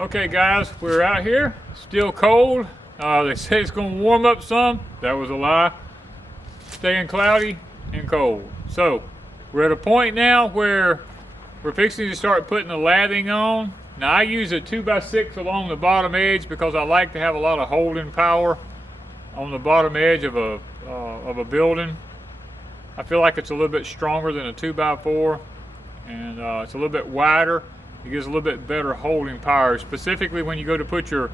Okay guys, we're out here, still cold. They say it's gonna warm up some. That was a lie. Staying cloudy and cold. So we're at a point now where we're fixing to start putting the lathing on. Now I use a 2x6 along the bottom edge because I like to have a lot of holding power on the bottom edge of a building. I feel like it's a little bit stronger than a 2x4, and it's a little bit wider. It gives a little bit better holding power, specifically when you go to put your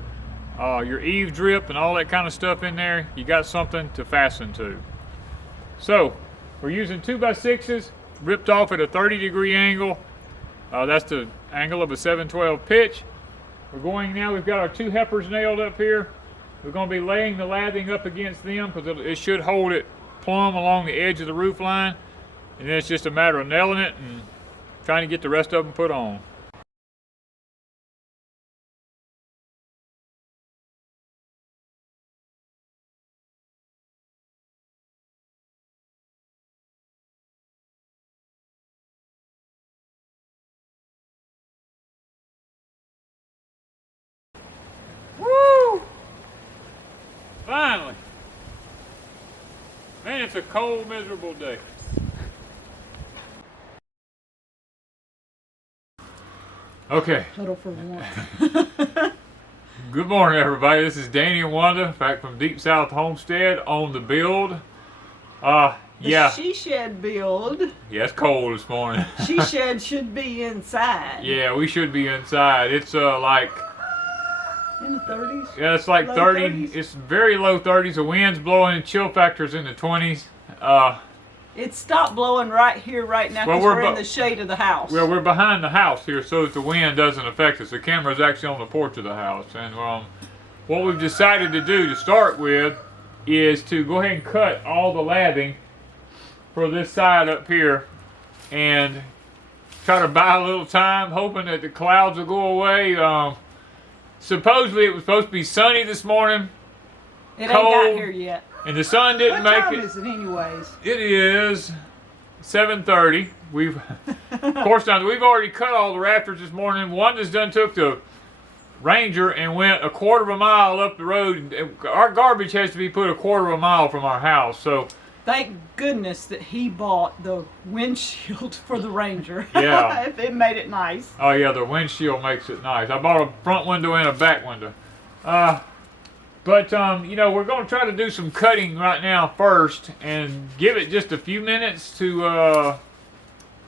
eave drip and all that kind of stuff in there. You got something to fasten to. So we're using 2x6s ripped off at a 30-degree angle. That's the angle of a 7/12 pitch. We're going now. We've got our two heifers nailed up here. We're going to be laying the lathing up against them because it should hold it plumb along the edge of the roof line, and then it's just a matter of nailing it and trying to get the rest of them put on. Woo! Finally! Man, it's a cold, miserable day. Okay. Huddle for warmth. Good morning, everybody. This is Danny and Wanda back from Deep South Homestead on the build. Yeah. She shed build. Yeah, it's cold this morning. She shed should be inside. Yeah, we should be inside. It's like in the 30s. Yeah, it's like low 30. 30s. It's very low 30s. The wind's blowing and chill factor's in the 20s. It stopped blowing right here, right now, because we're in the shade of the house. Well, we're behind the house here so that the wind doesn't affect us. The camera's actually on the porch of the house. And what we've decided to do to start with is to go ahead and cut all the lathing for this side up here and try to buy a little time, hoping that the clouds will go away. Supposedly it was supposed to be sunny this morning. It ain't got here yet. And the sun didn't make it. What time is it anyways? It is 7:30. Of course, now we've already cut all the rafters this morning. Wanda's done took the Ranger and went a quarter of a mile up the road. Our garbage has to be put a quarter of a mile from our house. So thank goodness that he bought the windshield for the Ranger. Yeah. If it made it nice. Oh yeah, the windshield makes it nice. I bought a front window and a back window. But you know, we're going to try to do some cutting right now first and give it just a few minutes to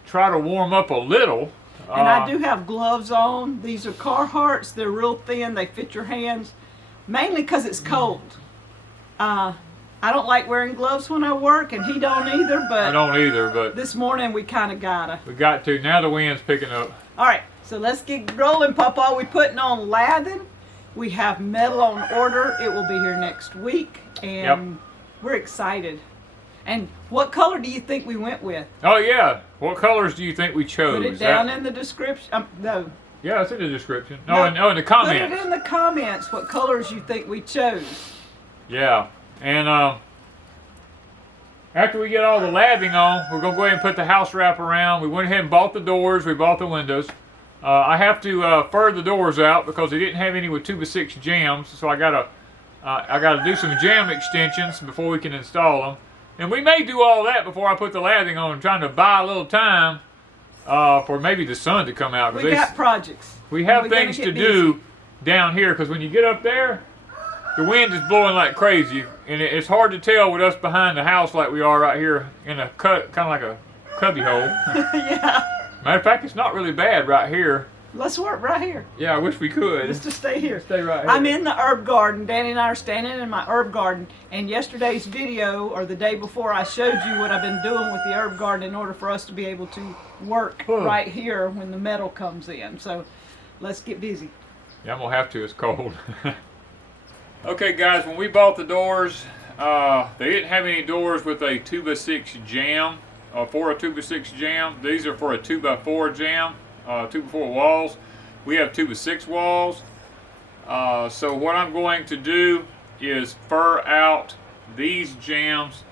try to warm up a little. And I do have gloves on. These are Carhartts. They're real thin. They fit your hands, mainly because it's cold. I don't like wearing gloves when I work, and he don't either. But I don't either. But this morning we kind of gotta. We got to. Now the wind's picking up. All right, so let's get rolling, Papa. We're putting on lathing. We have metal on order. It will be here next week, and we're excited. And what color do you think we went with? Oh yeah, what colors do you think we chose? Put it down in the description. No. Yeah, it's in the description. No, in the comments. Put it in the comments what colors you think we chose. Yeah, and after we get all the lathing on, we're going to go ahead and put the house wrap around. We went ahead and bought the doors. We bought the windows. I have to fur the doors out because they didn't have any with 2x6 jambs, so I gotta do some jamb extensions before we can install them. And we may do all that before I put the lathing on. I'm trying to buy a little time for maybe the sun to come out. We got projects. We have things to do down here because when you get up there, the wind is blowing like crazy, and it's hard to tell with us behind the house like we are right here in a kind of like a cubby hole. Yeah. Matter of fact, it's not really bad right here. Let's work right here. Yeah, I wish we could. Let's just stay here. Stay right here. I'm in the herb garden. Danny and I are standing in my herb garden. And yesterday's video, or the day before, I showed you what I've been doing with the herb garden in order for us to be able to work right here when the metal comes in. So let's get busy. Yeah, I'm going to have to. It's cold. Okay, guys, when we bought the doors, they didn't have any doors with a 2x6 jamb. For a 2x6 jamb. These are for a 2x4 jamb, 2x4 walls. We have 2x6 walls. So what I'm going to do is fur out these jambs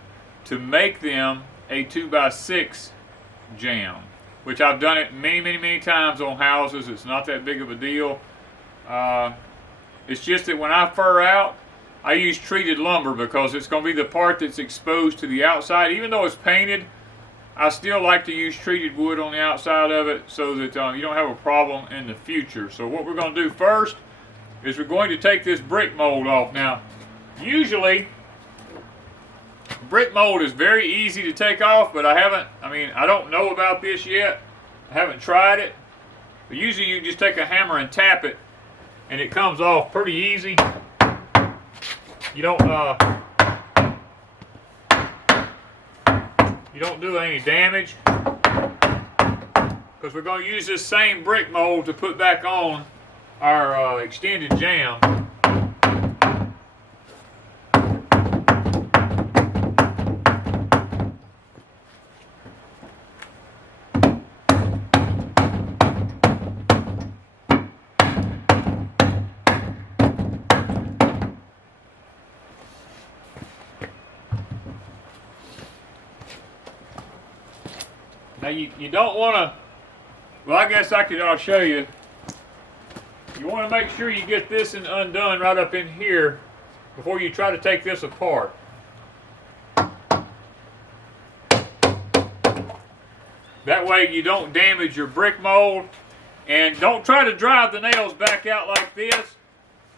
to make them a 2x6 jamb, which I've done it many times on houses. It's not that big of a deal. It's just that when I fur out, I use treated lumber because it's going to be the part that's exposed to the outside. Even though it's painted, I still like to use treated wood on the outside of it so that you don't have a problem in the future. So what we're going to do first is we're going to take this brick mold off. Now, usually, brick mold is very easy to take off, but I don't know about this yet. I haven't tried it. But usually you just take a hammer and tap it, and it comes off pretty easy. You don't do any damage because we're going to use this same brick mold to put back on our extended jamb. Now you don't want to, well, I guess I'll show you. You want to make sure you get this undone right up in here before you try to take this apart. That way you don't damage your brick mold, and don't try to drive the nails back out like this,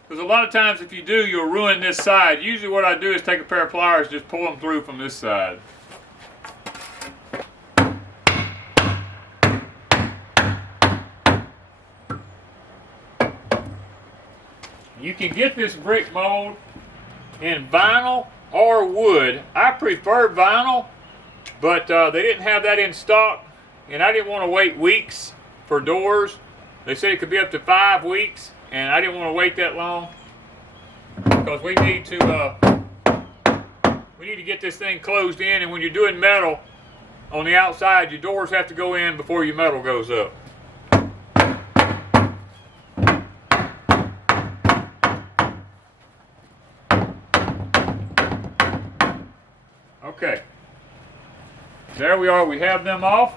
because a lot of times if you do, you'll ruin this side. Usually what I do is take a pair of pliers, just pull them through from this side. You can get this brick mold in vinyl or wood. I prefer vinyl, but they didn't have that in stock, and I didn't want to wait weeks for doors. They said it could be up to 5 weeks, and I didn't want to wait that long because we need to get this thing closed in, and when you're doing metal on the outside, your doors have to go in before your metal goes up. Okay, there we are. We have them off.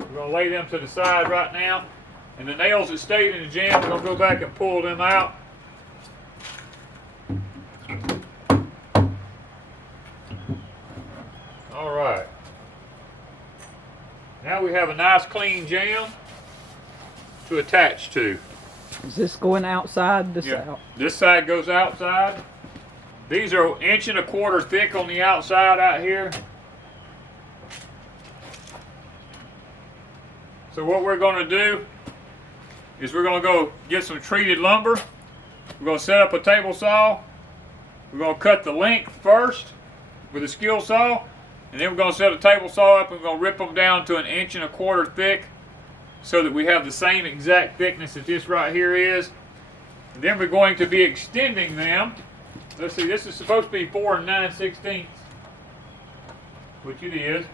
We're going to lay them to the side right now. And the nails that stayed in the jamb, we're going to go back and pull them out. All right. Now we have a nice clean jamb to attach to. Is this going outside? This yeah. out? This side goes outside. These are 1.25 inches thick on the outside out here. So what we're going to do is we're going to go get some treated lumber. We're going to set up a table saw. We're going to cut the length first with a skill saw, and then we're going to set a table saw up and we're going to rip them down to 1.25 inches thick so that we have the same exact thickness that this right here is. And then we're going to be extending them. Let's see, this is supposed to be 4 9/16, which it is.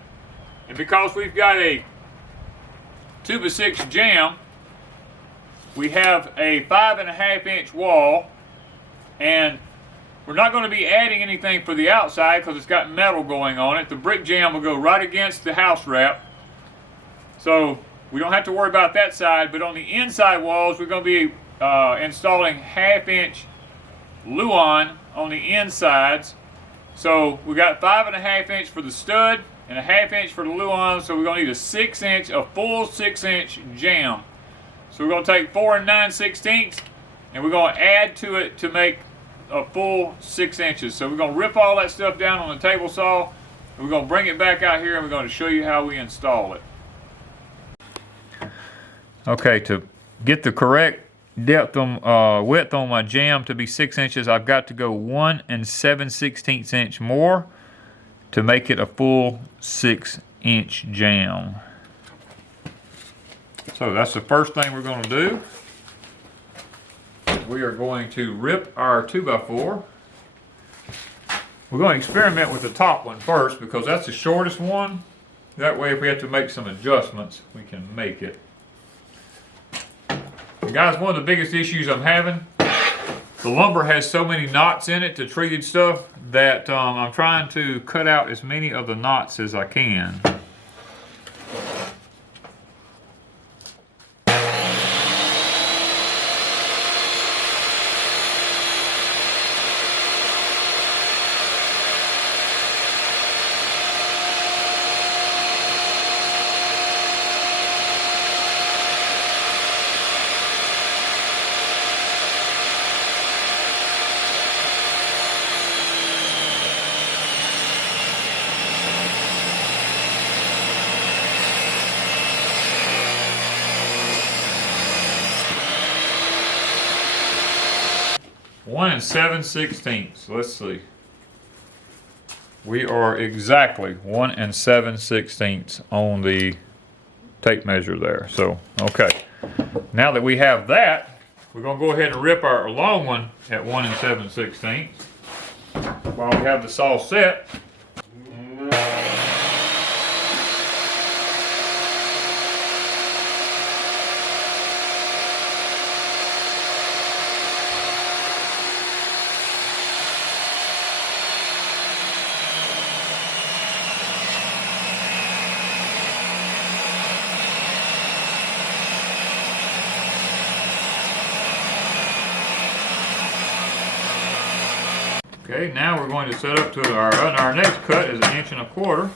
And because we've got a 2x6 jamb, we have a 5.5 inch wall, and we're not going to be adding anything for the outside because it's got metal going on it. The brick jamb will go right against the house wrap, so we don't have to worry about that side. But on the inside walls, we're going to be installing 1/2 inch Luan on the insides. So we got 5.5 inch for the stud and 1/2 inch for the Luan, so we're going to need a full 6 inch jamb. So we're going to take 4 9/16 and we're going to add to it to make a full 6 inches. So we're going to rip all that stuff down on the table saw, and we're going to bring it back out here and we're going to show you how we install it. Okay, to get the correct depth on width on my jamb to be 6 inches, I've got to go 1 7/16 inch more to make it a full 6 inch jamb. So that's the first thing we're going to do. We are going to rip our 2x4. We're going to experiment with the top one first because that's the shortest one. That way if we have to make some adjustments, we can make it. Guys, one of the biggest issues I'm having, the lumber has so many knots in it, the treated stuff, that I'm trying to cut out as many of the knots as I can. 1 7/16. Let's see. We are exactly 1 7/16 on the tape measure there. So, okay. Now that we have that, we're going to go ahead and rip our long one at 1 7/16 while we have the saw set. Okay, now we're going to set up to our next cut is 1 1/4 inches.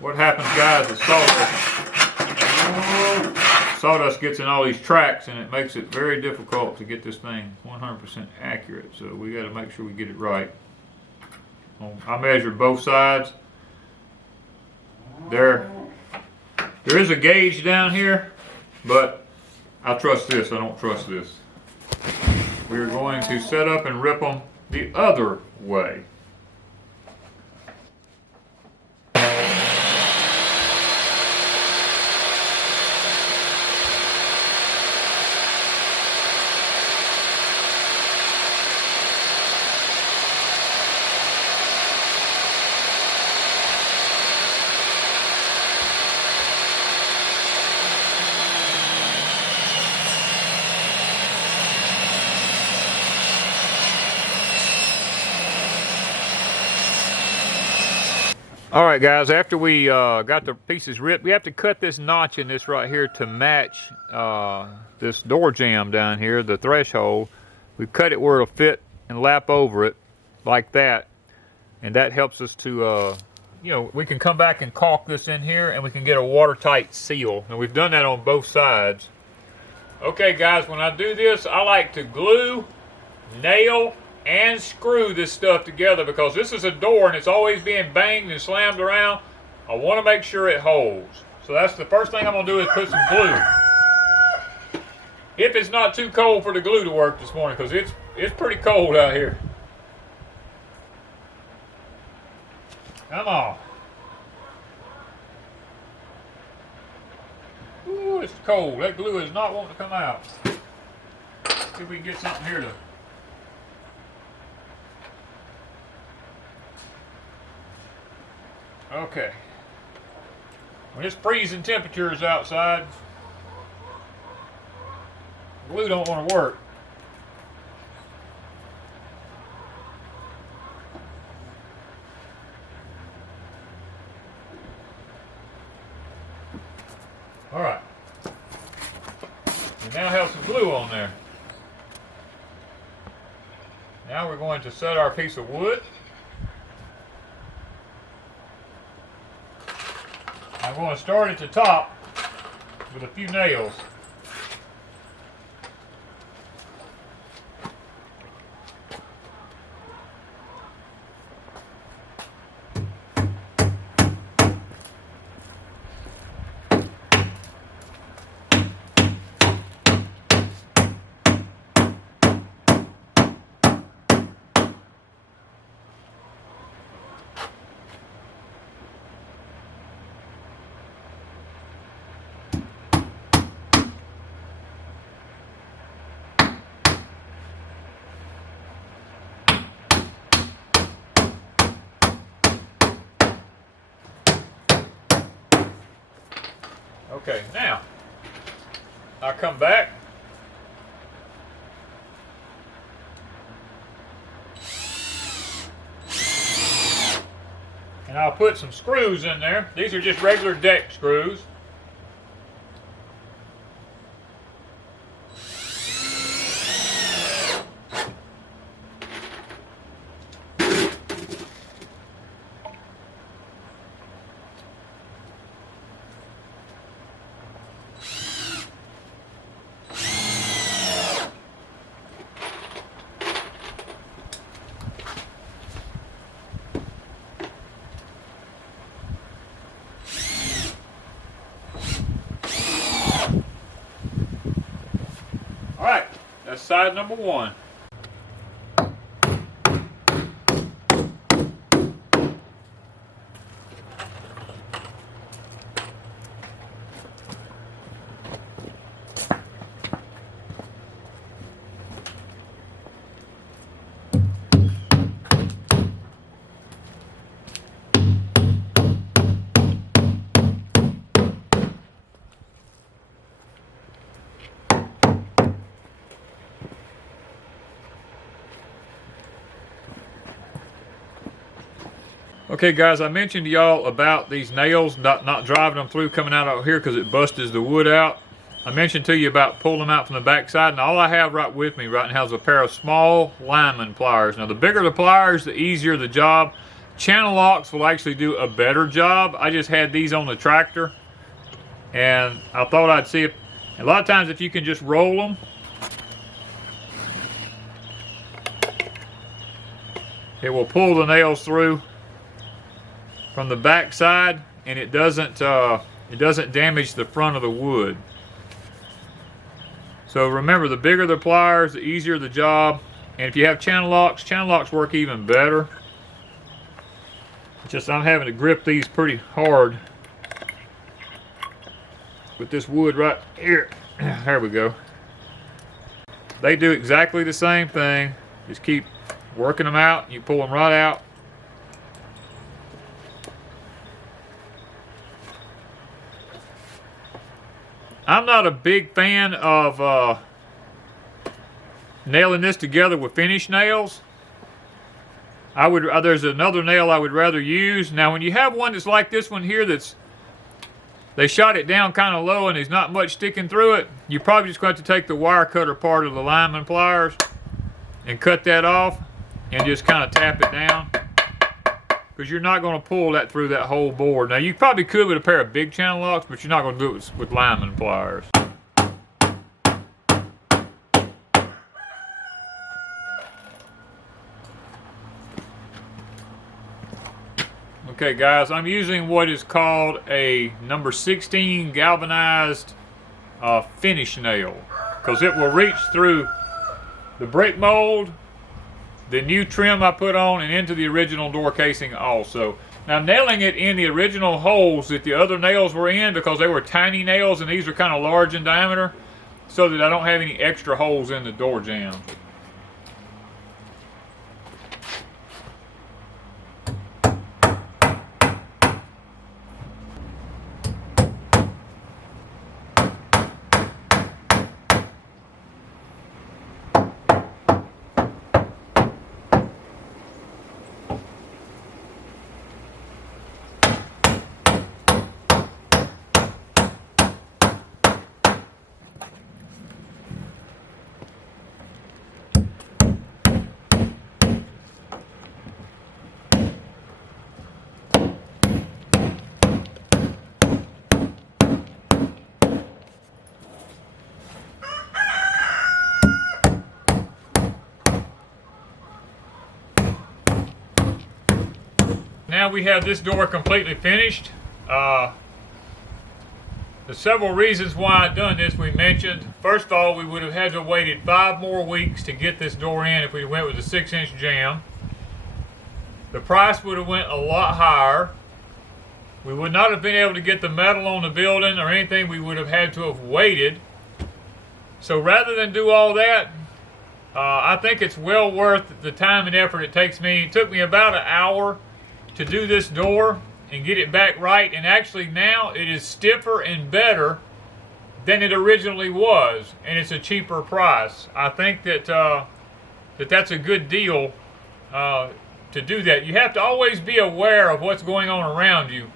What happens, guys, is sawdust gets in all these tracks and it makes it very difficult to get this thing 100% accurate. So we got to make sure we get it right. I measured both sides. There is a gauge down here, but I trust this. I don't trust this. We're going to set up and rip them the other way. All right, guys, after we got the pieces ripped, we have to cut this notch in this right here to match this door jamb down here, the threshold. We cut it where it'll fit and lap over it like that. And that helps us to, you know, we can come back and caulk this in here and we can get a watertight seal. And we've done that on both sides. Okay, guys, when I do this, I like to glue, nail, and screw this stuff together because this is a door and it's always being banged and slammed around. I want to make sure it holds. So that's the first thing I'm going to do is put some glue. If it's not too cold for the glue to work this morning, because it's pretty cold out here. Come on. Ooh, it's cold. That glue is not wanting to come out. See if we can get something here to... Okay. When it's freezing temperatures outside, glue don't want to work. All right. We now have some glue on there. Now we're going to set our piece of wood. I'm going to start at the top with a few nails. Okay, now I come back and I'll put some screws in there. These are just regular deck screws. side number 1. Okay guys, I mentioned to y'all about these nails, not driving them through coming out here because it busted the wood out. I mentioned to you about pulling them out from the back side, and all I have right with me right now is a pair of small lineman pliers. Now the bigger the pliers, the easier the job. Channel locks will actually do a better job. I just had these on the tractor, and I thought I'd see if, a lot of times if you can just roll them, it will pull the nails through from the back side, and it doesn't damage the front of the wood. So remember, the bigger the pliers, the easier the job. And if you have channel locks work even better. Just I'm having to grip these pretty hard with this wood right here. There we go. They do exactly the same thing. Just keep working them out. You pull them right out. I'm not a big fan of nailing this together with finish nails. There's another nail I would rather use. Now when you have one that's like this one here, they shot it down kind of low and there's not much sticking through it, you're probably just going to take the wire cutter part of the lineman pliers and cut that off and just kind of tap it down, because you're not going to pull that through that whole board. Now you probably could with a pair of big channel locks, but you're not going to do it with lineman pliers. Okay guys, I'm using what is called a number 16 galvanized finish nail, because it will reach through the brick mold, the new trim I put on, and into the original door casing also. Now nailing it in the original holes that the other nails were in, because they were tiny nails and these are kind of large in diameter, so that I don't have any extra holes in the door jamb. Now we have this door completely finished. There's several reasons why I've done this. We mentioned, first of all, we would have had to have waited 5 more weeks to get this door in if we went with a 6-inch jamb. The price would have went a lot higher. We would not have been able to get the metal on the building or anything. We would have had to have waited. So rather than do all that, I think it's well worth the time and effort it takes me. It took me about an hour to do this door and get it back right, and actually now it is stiffer and better than it originally was, and it's a cheaper price. I think that that's a good deal to do that. You have to always be aware of what's going on around you.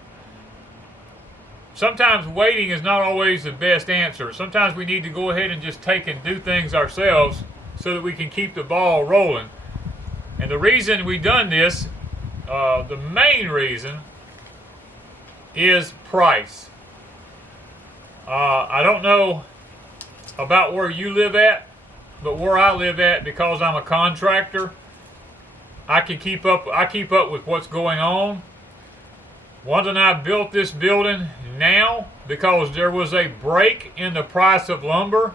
Sometimes waiting is not always the best answer. Sometimes we need to go ahead and just take and do things ourselves so that we can keep the ball rolling. And the reason we've done this, the main reason, is price. I don't know about where you live at, but where I live at, because I'm a contractor, I keep up with what's going on. Wanda and I built this building now because there was a break in the price of lumber.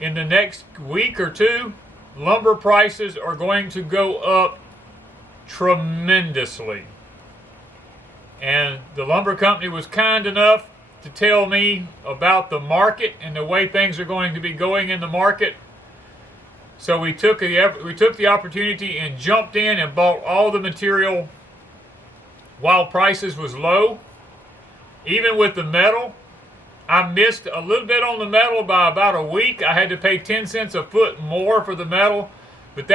in the next week or two, lumber prices are going to go up tremendously. And the lumber company was kind enough to tell me about the market and the way things are going to be going in the market. So we took the opportunity and jumped in and bought all the material while prices was low. Even with the metal, I missed a little bit on the metal by about a week. I had to pay 10 cents a foot more for the metal, but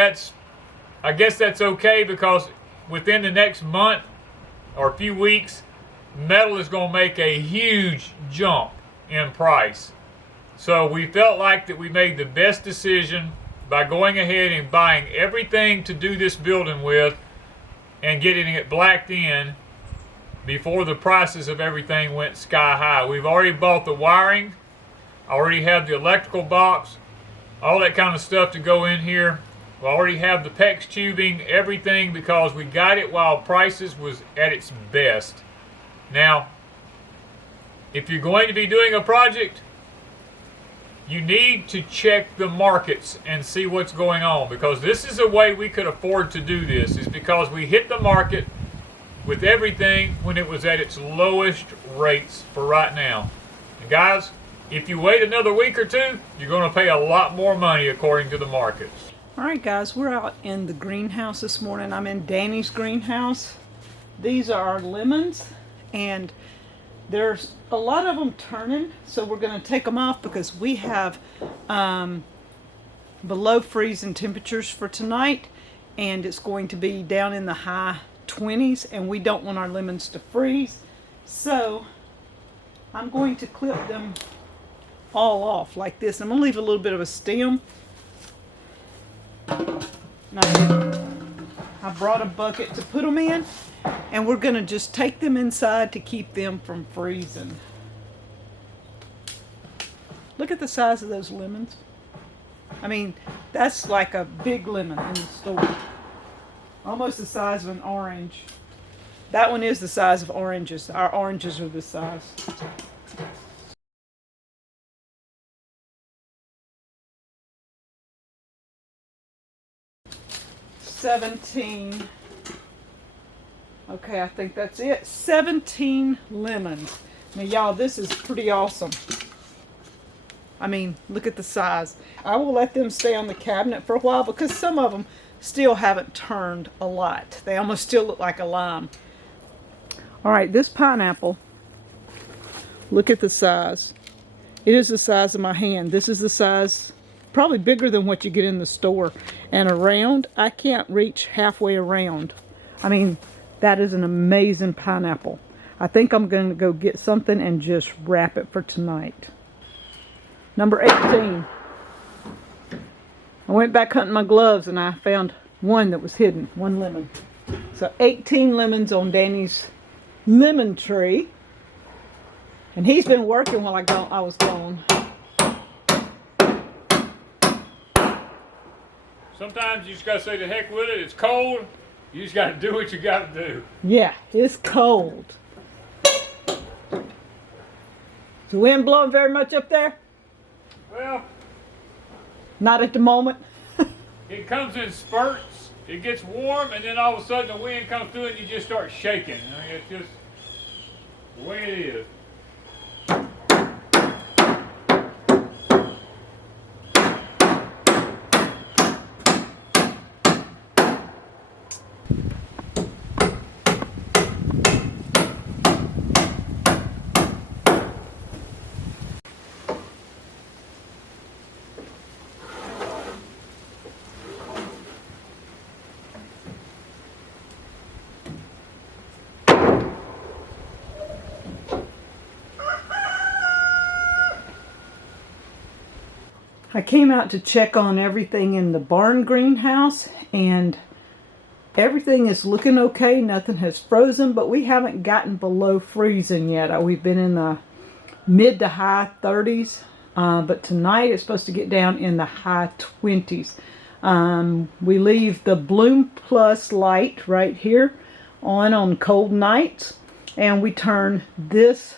I guess that's okay, because within the next month or a few weeks, metal is going to make a huge jump in price. So we felt like that we made the best decision by going ahead and buying everything to do this building with and getting it blacked in before the prices of everything went sky high. We've already bought the wiring. I already have the electrical box, all that kind of stuff to go in here. We already have the PEX tubing, everything, because we got it while prices was at its best. Now, if you're going to be doing a project, you need to check the markets and see what's going on, because this is a way we could afford to do this, is because we hit the market with everything when it was at its lowest rates for right now. And guys, if you wait another week or two, you're going to pay a lot more money according to the markets. Alright guys, we're out in the greenhouse this morning. I'm in Danny's greenhouse. These are our lemons, and there's a lot of them turning, so we're going to take them off because we have below freezing temperatures for tonight, and it's going to be down in the high 20s, and we don't want our lemons to freeze. So I'm going to clip them all off like this. I'm going to leave a little bit of a stem. I brought a bucket to put them in, and we're going to just take them inside to keep them from freezing. Look at the size of those lemons. I mean, that's like a big lemon in the store. Almost the size of an orange. That one is the size of oranges. Our oranges are this size. $17. Okay, I think that's it. 17 lemons. Now, y'all, this is pretty awesome. I mean, look at the size. I will let them stay on the cabinet for a while because some of them still haven't turned a lot. They almost still look like a lime. All right, this pineapple, look at the size. It is the size of my hand. This is the size, probably bigger than what you get in the store. And around, I can't reach halfway around. I mean, that is an amazing pineapple. I think I'm going to go get something and just wrap it for tonight. Number 18. I went back hunting my gloves and I found one that was hidden, one lemon. So 18 lemons on Danny's lemon tree. And he's been working while I was gone. Sometimes you just got to say the heck with it. It's cold. You just got to do what you got to do. Yeah, it's cold. Is the wind blowing very much up there? Well, not at the moment. it comes in spurts. It gets warm, and then all of a sudden the wind comes through and you just start shaking. I mean, it's just the way it is. I came out to check on everything in the barn greenhouse, and everything is looking okay. Nothing has frozen, but we haven't gotten below freezing yet. We've been in the mid to high 30s, but tonight it's supposed to get down in the high 20s. We leave the Bloom Plus light right here on cold nights, and we turn this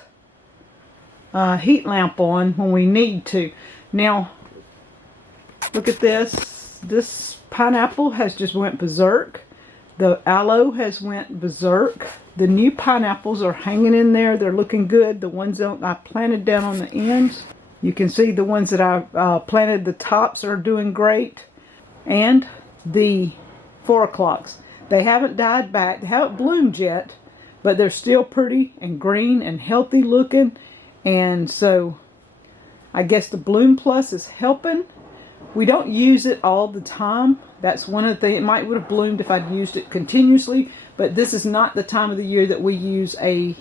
heat lamp on when we need to. Now, Look at this. This pineapple has just went berserk. The aloe has went berserk. The new pineapples are hanging in there. They're looking good. The ones that I planted down on the ends. You can see the ones that I planted, the tops are doing great. And the 4 o'clocks. They haven't died back. They haven't bloomed yet. But they're still pretty and green and healthy looking. And so I guess the Bloom Plus is helping. We don't use it all the time. That's one of the things. It might would have bloomed if I'd used it continuously. But this is not the time of the year that we use a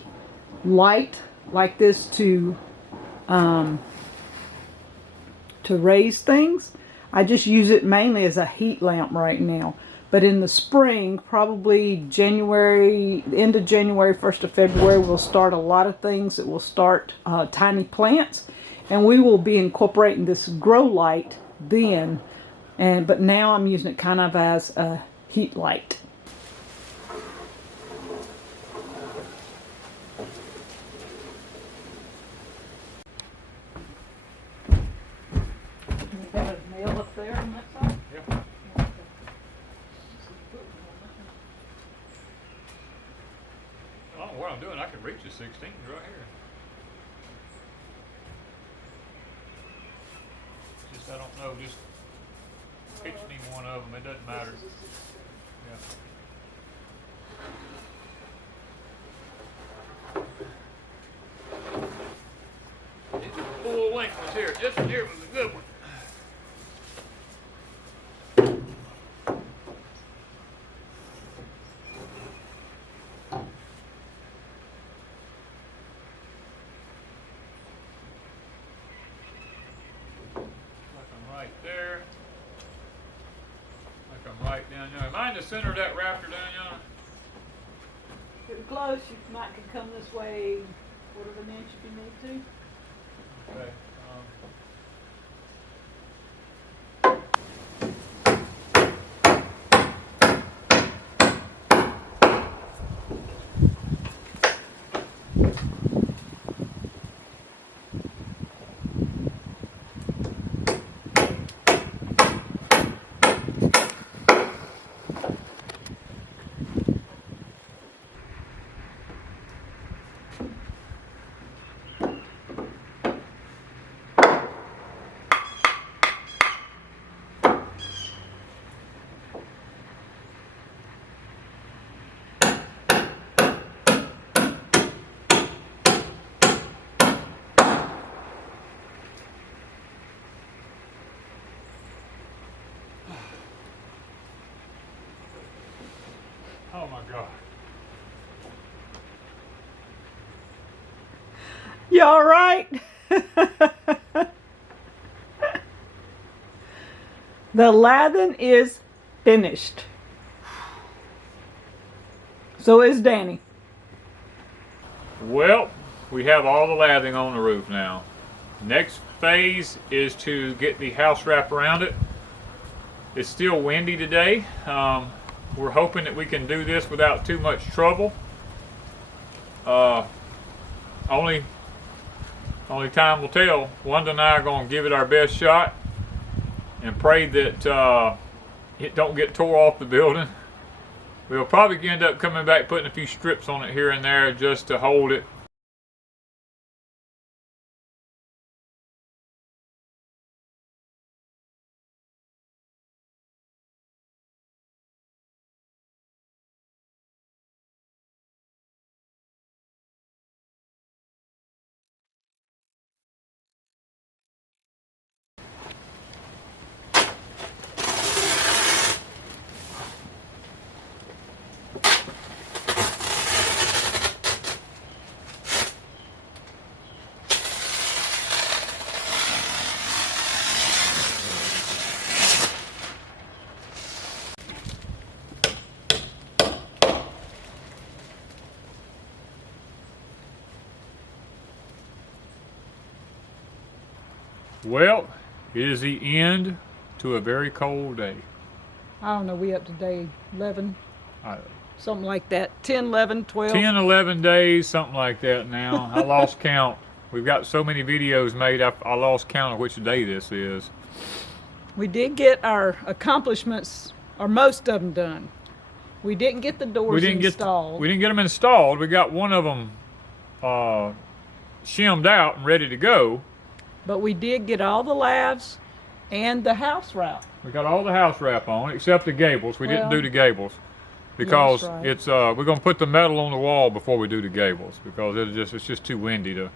light like this to raise things. I just use it mainly as a heat lamp right now. But in the spring, probably January, end of January, 1st of February, we'll start a lot of things. That will start tiny plants. And we will be incorporating this grow light then. But now I'm using it kind of as a heat light. Up there on that side? Yeah. Okay. I don't know what I'm doing. I can reach the 16 right here. Just I don't know. Just pitch me one of them. It doesn't matter. Yeah. It's a full length one here. This one here was a good one. Right there. Like I'm right down there. Am I in the center of that rafter down yonder? Getting close. You might could come this way 1/4 of an inch if you need to. Okay. Oh my God. You all right? The lathing is finished. So is Danny. Well, we have all the lathing on the roof now. Next phase is to get the house wrap around it. It's still windy today. We're hoping that we can do this without too much trouble. Only time will tell. Wanda and I are going to give it our best shot and pray that it don't get tore off the building. We'll probably end up coming back putting a few strips on it here and there just to hold it. Well, it is the end to a very cold day. I don't know, we up to day 11, I, something like that. 10, 11, 12. 10, 11 days, something like that now. I lost count. We've got so many videos made, I lost count of which day this is. We did get our accomplishments, or most of them, done. We didn't get the doors installed. We didn't get them installed. We got one of them shimmed out and ready to go. But we did get all the lavs and the house wrap. We got all the house wrap on, except the gables. We didn't do the gables because it's we're gonna put the metal on the wall before we do the gables because it's just too windy to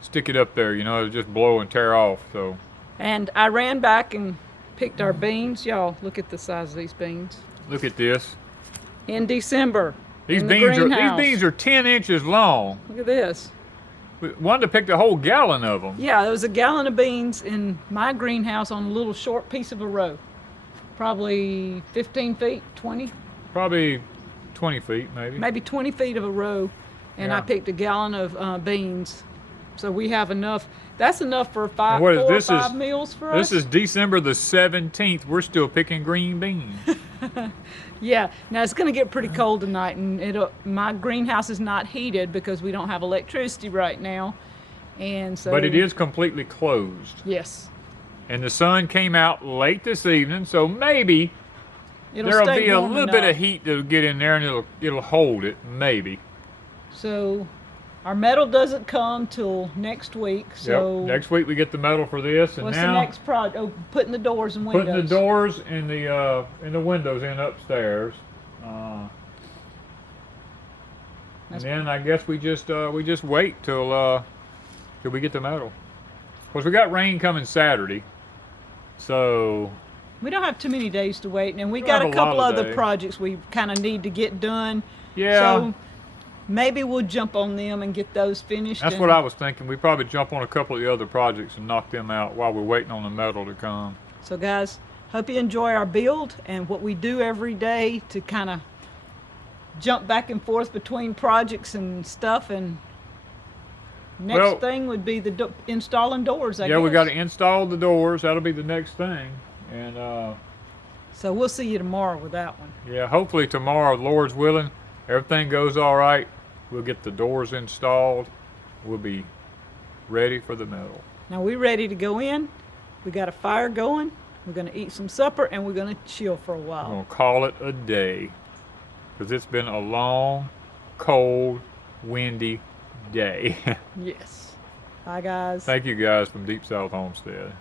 stick it up there. You know, it'll just blow and tear off. So. And I ran back and picked our beans. Y'all, look at the size of these beans. Look at this. In December. These in beans are 10 inches long. Look at this. Wanda picked a whole gallon of them. Yeah, there was a gallon of beans in my greenhouse on a little short piece of a row. Probably 15 feet, 20? Probably 20 feet, maybe. Maybe 20 feet of a row. And I picked a gallon of beans. So we have enough. That's enough for 4 or 5 meals for us. This is December the 17th. We're still picking green beans. Yeah. Now it's going to get pretty cold tonight, and my greenhouse is not heated because we don't have electricity right now, and so. But it is completely closed. Yes. And the sun came out late this evening, so maybe there'll be a little bit of heat that'll get in there, and it'll hold it, maybe. So. Our metal doesn't come till next week, so... Yep. Next week we get the metal for this, and what's now... the next project? Oh, putting the doors and windows. Putting the doors and the windows in upstairs. And then I guess we just wait till we get the metal. Of course, we got rain coming Saturday, so... We don't have too many days to wait, and we got a couple other projects we kind of need to get done. Yeah. So, maybe we'll jump on them and get those finished. That's what I was thinking. We probably jump on a couple of the other projects and knock them out while we're waiting on the metal to come. So guys, hope you enjoy our build and what we do every day to kind of jump back and forth between projects and stuff. And next thing would be the installing doors, I guess. Yeah, we got to install the doors. That'll be the next thing. And so we'll see you tomorrow with that one. Yeah, hopefully tomorrow, Lord's willing, everything goes all right. We'll get the doors installed. We'll be ready for the metal. Now we're ready to go in. We got a fire going. We're going to eat some supper and we're going to chill for a while. We're going to call it a day because it's been a long, cold, windy day. Yes. Bye, guys. Thank you guys from Deep South Homestead.